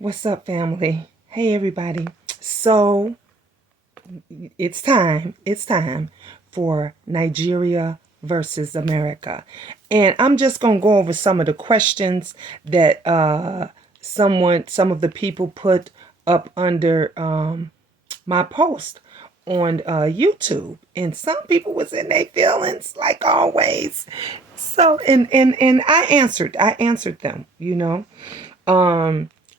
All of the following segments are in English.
What's up, family? Hey, everybody. So it's time. It's time for Nigeria versus America. And I'm just going to go over some of the questions that some of the people put up under my post on YouTube. And some people was in their feelings, like always. So, and I answered them,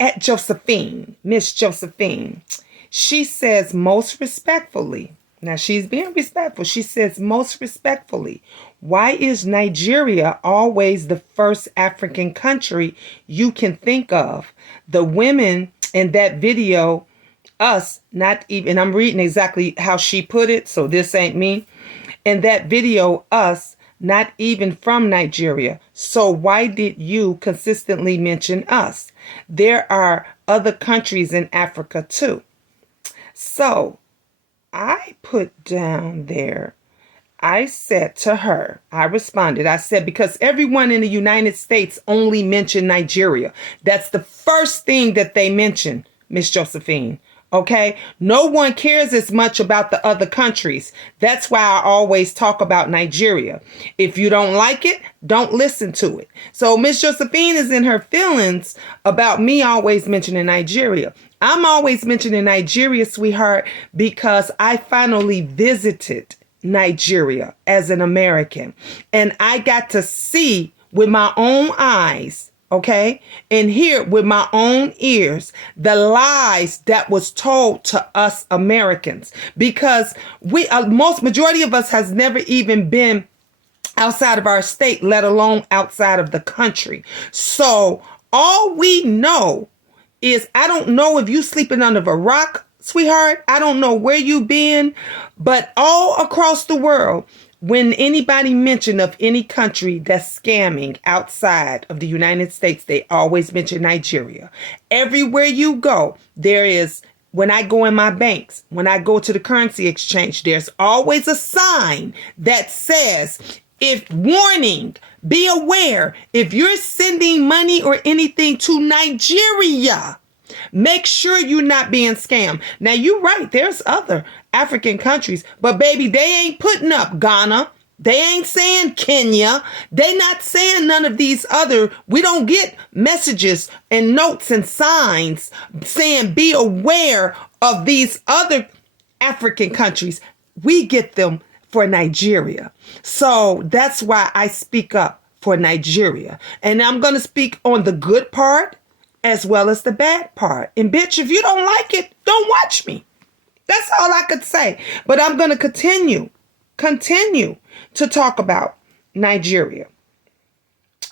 at Josephine, Miss Josephine. She says most respectfully. Now she's being respectful. She says most respectfully, why is Nigeria always the first African country you can think of? The women in that video, us, not even, I'm reading exactly how she put it, so this ain't me. In that video, us, not even from Nigeria. So why did you consistently mention us? There are other countries in Africa too. So I put down there, I said to her, I responded, I said, because everyone in the United States only mentioned Nigeria. That's the first thing that they mention, Miss Josephine. Okay, no one cares as much about the other countries. That's why I always talk about Nigeria. If you don't like it, don't listen to it. So Miss Josephine is in her feelings about me always mentioning Nigeria. I'm always mentioning Nigeria, sweetheart, because I finally visited Nigeria as an American and I got to see with my own eyes, okay, and hear with my own ears the lies that was told to us Americans, because we majority of us has never even been outside of our state, let alone outside of the country. So all we know is, I don't know if you sleeping under a rock, sweetheart. I don't know where you been, but all across the world, when anybody mention of any country that's scamming outside of the United States, they always mention Nigeria. Everywhere you go, there is, when I go in my banks, when I go to the currency exchange, there's always a sign that says, if warning, be aware, if you're sending money or anything to Nigeria, make sure you're not being scammed. Now, you're right. There's other African countries, but baby, they ain't putting up Ghana. They ain't saying Kenya. They not saying none of these other. We don't get messages and notes and signs saying be aware of these other African countries. We get them for Nigeria. So that's why I speak up for Nigeria. And I'm going to speak on the good part as well as the bad part. And bitch, if you don't like it, don't watch me. That's all I could say. But I'm going to continue to talk about Nigeria.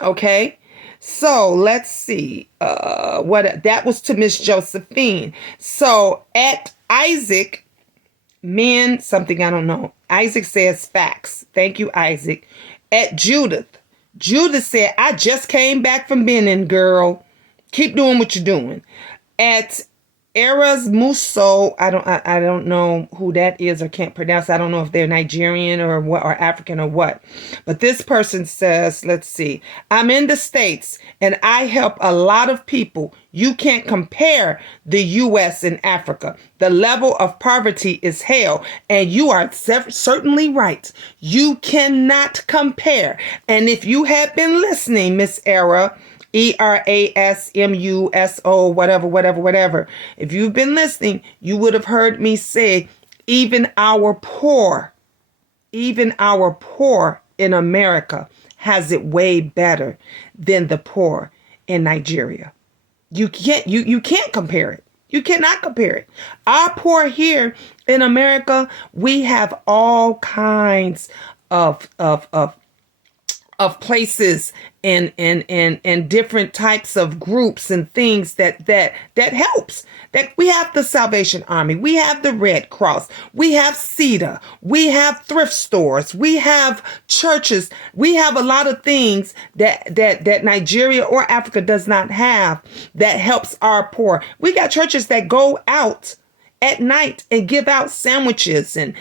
Okay? So let's see. What that was to Miss Josephine. So at Isaac, men, something I don't know. Isaac says facts. Thank you, Isaac. At Judith said, I just came back from Benin, girl. Keep doing what you're doing. At Eras Muso, I don't know who that is or can't pronounce. I don't know if they're Nigerian or what, or African or what. But this person says, let's see. I'm in the States and I help a lot of people. You can't compare the U.S. and Africa. The level of poverty is hell. And you are certainly right. You cannot compare. And if you have been listening, Miss Era, ERASMUSO, whatever. If you've been listening, you would have heard me say, even our poor in America has it way better than the poor in Nigeria. You can't compare it. You cannot compare it. Our poor here in America, we have all kinds of places and different types of groups and things that helps. That we have the Salvation Army, we have the Red Cross, we have CETA, we have thrift stores, we have churches, we have a lot of things that Nigeria or Africa does not have that helps our poor. We got churches that go out at night and give out sandwiches and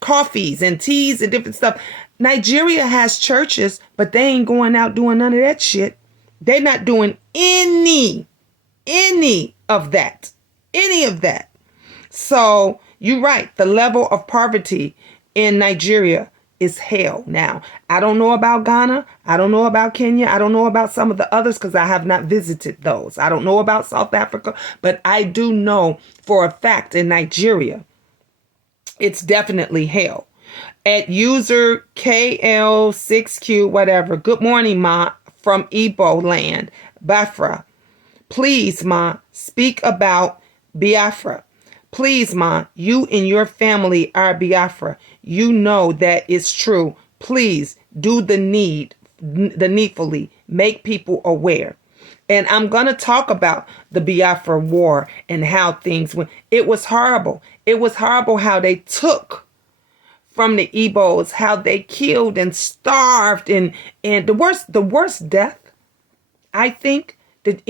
coffees and teas and different stuff. Nigeria has churches, but they ain't going out doing none of that shit. They're not doing any any of that. Any of that. So you're right. The level of poverty in Nigeria is hell. Now, I don't know about Ghana. I don't know about Kenya. I don't know about some of the others because I have not visited those. I don't know about South Africa, but I do know for a fact in Nigeria, it's definitely hell. At user KL6Q, whatever. Good morning, Ma, from Igbo land, Biafra. Please, Ma, speak about Biafra. Please, Ma, you and your family are Biafra. You know that it's true. Please do the needfully. Make people aware. And I'm going to talk about the Biafra War and how things went. It was horrible. It was horrible how they took from the Igbos, how they killed and starved. And the worst death, I think, that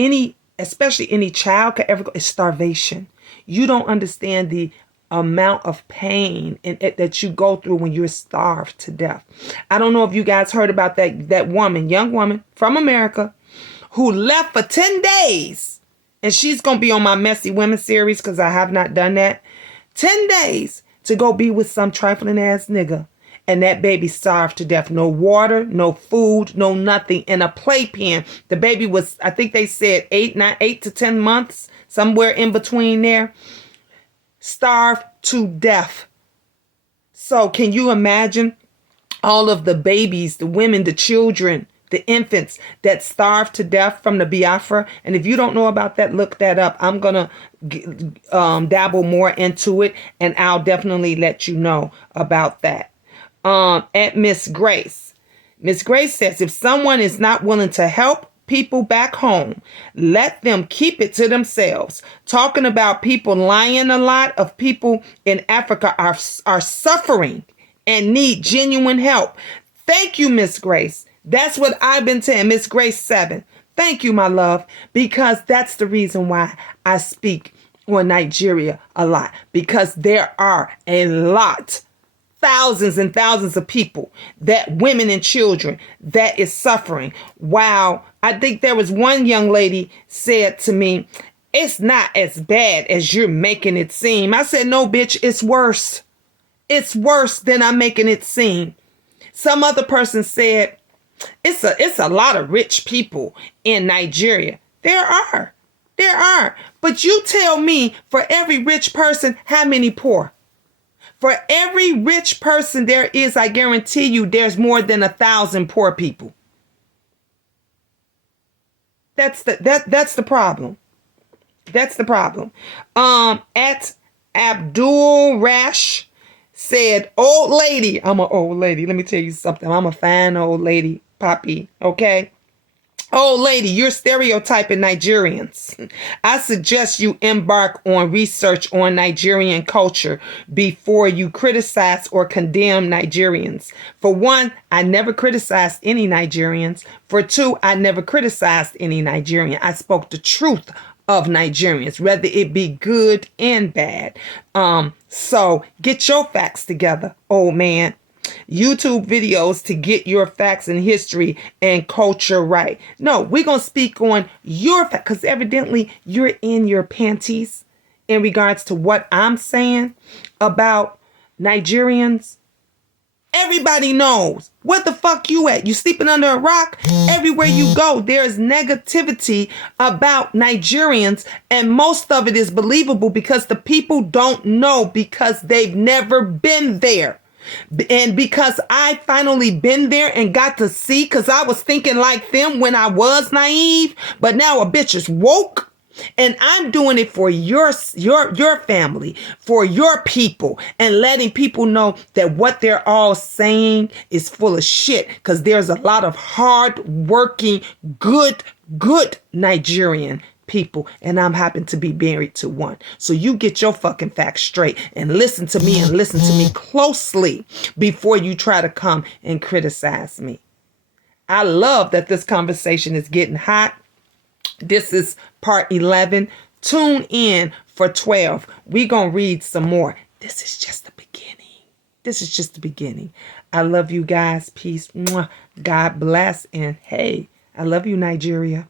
especially any child could ever go is starvation. You don't understand the amount of pain that you go through when you're starved to death. I don't know if you guys heard about that young woman from America who left for 10 days. And she's going to be on my Messy Women series because I have not done that. 10 days to go be with some trifling ass nigga. And that baby starved to death. No water, no food, no nothing. In a playpen. The baby was, I think they said 8 to 10 months. Somewhere in between there. Starved to death. So can you imagine all of the babies, the women, the children, the infants that starved to death from the Biafra? And if you don't know about that, look that up. I'm going to dabble more into it. And I'll definitely let you know about that. At Miss Grace. Miss Grace says, if someone is not willing to help people back home, let them keep it to themselves. Talking about people lying, a lot of people in Africa are suffering and need genuine help. Thank you, Miss Grace. That's what I've been saying, Miss Grace 7. Thank you, my love, because that's the reason why I speak on Nigeria a lot, because there are a lot, thousands and thousands of people, that women and children that is suffering. Wow. I think there was one young lady said to me, it's not as bad as you're making it seem. I said, no, bitch, it's worse. It's worse than I'm making it seem. Some other person said, it's a lot of rich people in Nigeria. There are. But you tell me, for every rich person, how many poor? For every rich person there is, I guarantee you, there's more than 1,000 poor people. That's the problem. That's the problem. At Abdul Rash said, old lady. I'm an old lady. Let me tell you something. I'm a fine old lady, Poppy. Okay. Old lady, you're stereotyping Nigerians. I suggest you embark on research on Nigerian culture before you criticize or condemn Nigerians. For one, I never criticized any Nigerians. For two, I never criticized any Nigerian. I spoke the truth of Nigerians, whether it be good and bad. So get your facts together, old man. YouTube videos to get your facts and history and culture right. No, we're going to speak on your facts, because evidently you're in your panties in regards to what I'm saying about Nigerians. Everybody knows. Where the fuck you at? You sleeping under a rock? Everywhere you go, there's negativity about Nigerians, and most of it is believable because the people don't know, because they've never been there. And because I finally been there and got to see, because I was thinking like them when I was naive, but now a bitch is woke, and I'm doing it for your family, for your people, and letting people know that what they're all saying is full of shit, because there's a lot of hard-working, good Nigerian people, and I'm happen to be married to one. So you get your fucking facts straight and listen to me, and listen to me closely before you try to come and criticize me. I love that this conversation is getting hot. This is part 11. Tune in for 12. We're going to read some more. This is just the beginning. This is just the beginning. I love you guys. Peace. Mwah. God bless. And hey, I love you, Nigeria.